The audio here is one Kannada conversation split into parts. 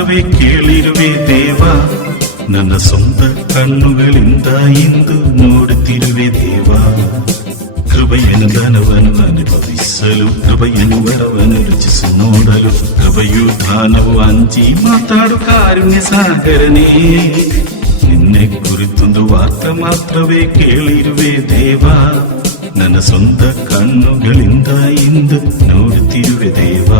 ಮಾತ್ರವೇ ಕೇಳಿರುವೆ ದೇವ, ನನ್ನ ಸ್ವಂತ ಕಣ್ಣುಗಳಿಂದ ಇಂದು ನೋಡುತ್ತಿರುವೆ ದೇವ. ಕೃಪೆಯನ್ನು ದಾನವನ್ನು ಅನುಭವಿಸಲು, ಕೃಪೆಯನ್ನು ವರವನ್ನು ರುಚಿಸಿ ನೋಡಲು, ಕೃಪೆಯು ದಾನವು ಹಂಚಿ ಮಾತಾಡು ಕಾರುಣ್ಯ ಸಾಗರನೇ. ನಿನ್ನೆ ಕುರಿತೊಂದು ವಾರ್ತೆ ಮಾತ್ರವೇ ಕೇಳಿರುವೆ ದೇವ, ನನ್ನ ಸ್ವಂತ ಕಣ್ಣುಗಳಿಂದ ಇಂದು ನೋಡುತ್ತಿರುವೆ ದೇವ.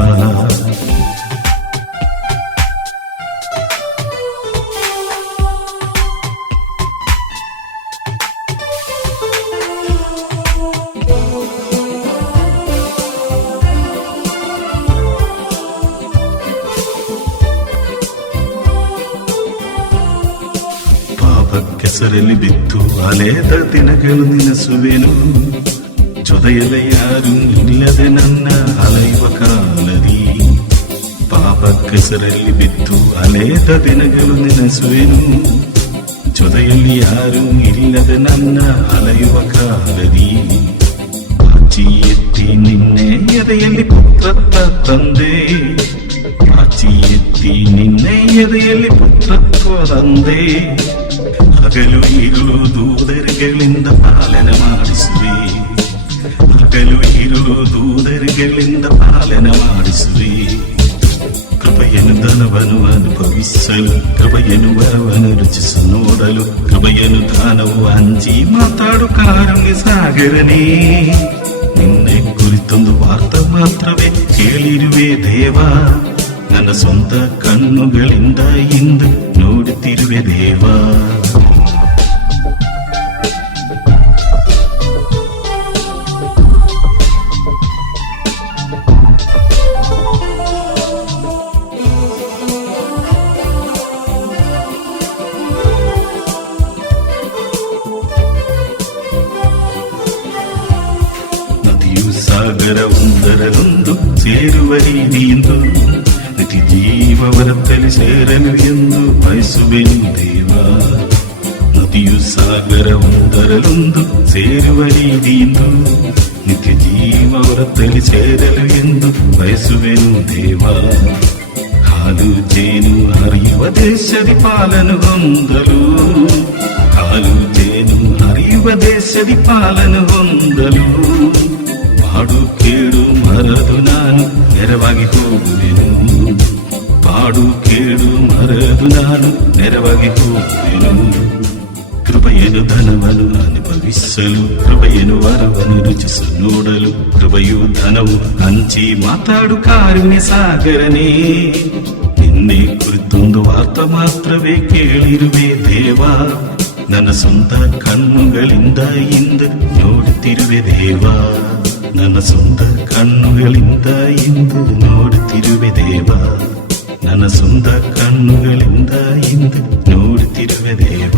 ಕೆಸರಲ್ಲಿ ಬಿತ್ತು ಅಲೆದ ದಿನಗಳು ನೆನೆಸುವೆನು, ಜೊತೆಯಲ್ಲಿ ಯಾರು ಇಲ್ಲದೆ ನನ್ನ ಅಲೆಯುವ ಕಾಲದಿ. ಪಾಪ ಕೆಸರಲ್ಲಿ ಬಿತ್ತು ಅಲೆದ ದಿನಗಳು ನೆನೆಸುವೆನು, ಜೊತೆಯಲ್ಲಿ ಯಾರು ಇಲ್ಲದೆ ನನ್ನ ಅಲೆಯುವ ಕಾಲದಿ. ಆಚಿ ಎತ್ತಿ ನಿನ್ನೆ ಎದೆಯಲ್ಲಿ ಪುತ್ರತ್ವ ತಂದೆ, ಆಚಿ ಎತ್ತಿ ನಿನ್ನೆ ಎದೆಯಲ್ಲಿ ಪುತ್ರತ್ವ ತಂದೆ. ಹಗಲು ಇರುಳು ದೂದರಿಗಳಿಂದ ಪಾಲನೆ ಮಾಡಿಸುವೆ, ಹಗಲು ಇರುಳು ದೂದರಿಗಳಿಂದ ಪಾಲನೆ ಮಾಡಿಸುವೆ. ಕೃಪೆಯನ್ನು ಧನವನ್ನು ಅನುಭವಿಸಲು, ಕೃಪೆಯನ್ನು ವರವನ್ನು ರುಚಿಸಿ ನೋಡಲು, ಕೃಪೆಯನ್ನು ದಾನವು ಹಂಚಿ ಮಾತಾಡು ಕಾರುಣ್ಯ ಸಾಗರನೇ. ನಿನ್ನೆ ಕುರಿತೊಂದು ವಾರ್ತೆ ಮಾತ್ರವೇ ಕೇಳಿರುವೆ ದೇವ, ನನ್ನ ಸ್ವಂತ ಕಣ್ಣುಗಳಿಂದ ಇಂದು ನೋಡುತ್ತಿರುವೆ ದೇವ. ಸಾಗರ ಒಂದರಲ್ಲೊಂದು ಸೇರುವ ರೀತಿಯಿಂದ ನಿತಿ ಜೀವವರತ್ತಲ್ಲಿ ಸೇರಲು ಎಂದು ಬಯಸುವೆನು ದೇವ. ನದಿಯು ಸಾಗರ ಒಂದರಲ್ಲೊಂದು ಸೇರುವ ರೀತಿಯಿಂದ ನಿತ್ಯ ಜೀವವರತ್ತಲ್ಲಿ ಸೇರಲು ಎಂದು ಬಯಸುವೆನು ದೇವ. ಹಾಲು ಜೇನು ಹರಿಯುವ ದೇಶದಿ ಪಾಲನು ಹೊಂದಲು, ಹಾಲು ಜೇನು ಹರಿಯುವ ದೇಶದಿ ಪಾಲನು ಹೊಂದಲು. ಪಾಡು ಕೇಡು ಮರದು ನಾನು ನೆರವಾಗಿ ಹೋಗುವೆನು, ಪಾಡು ಕೇಡು ಮರದು ನಾನು ನೆರವಾಗಿ ಹೋಗುವೆನು. ಕೃಪೆಯನ್ನು ಧನವನ್ನು ಅನುಭವಿಸಲು, ಕೃಪೆಯನ್ನು ವರವನ್ನು ರುಚಿಸಿ ನೋಡಲು, ಕೃಪೆಯು ಧನವು ಹಂಚಿ ಮಾತಾಡು ಕಾರುಣ್ಯ ಸಾಗರನೇ. ನಿನ್ನೆ ಕುರಿತೊಂದು ವಾರ್ತೆ ಮಾತ್ರವೇ ಕೇಳಿರುವೆ ದೇವ, ನನ್ನ ಸ್ವಂತ ಕಣ್ಣುಗಳಿಂದ ಇಂದು ನೋಡುತ್ತಿರುವೆ ದೇವ. ನನ್ನ ಸ್ವಂತ ಕಣ್ಣುಗಳಿಂದ ಇಂದು ನೋಡುತ್ತಿರುವೆ ದೇವ, ನನ್ನ ಸ್ವಂತ ಕಣ್ಣುಗಳಿಂದ ಇಂದು ನೋಡುತ್ತಿರುವೆ ದೇವ.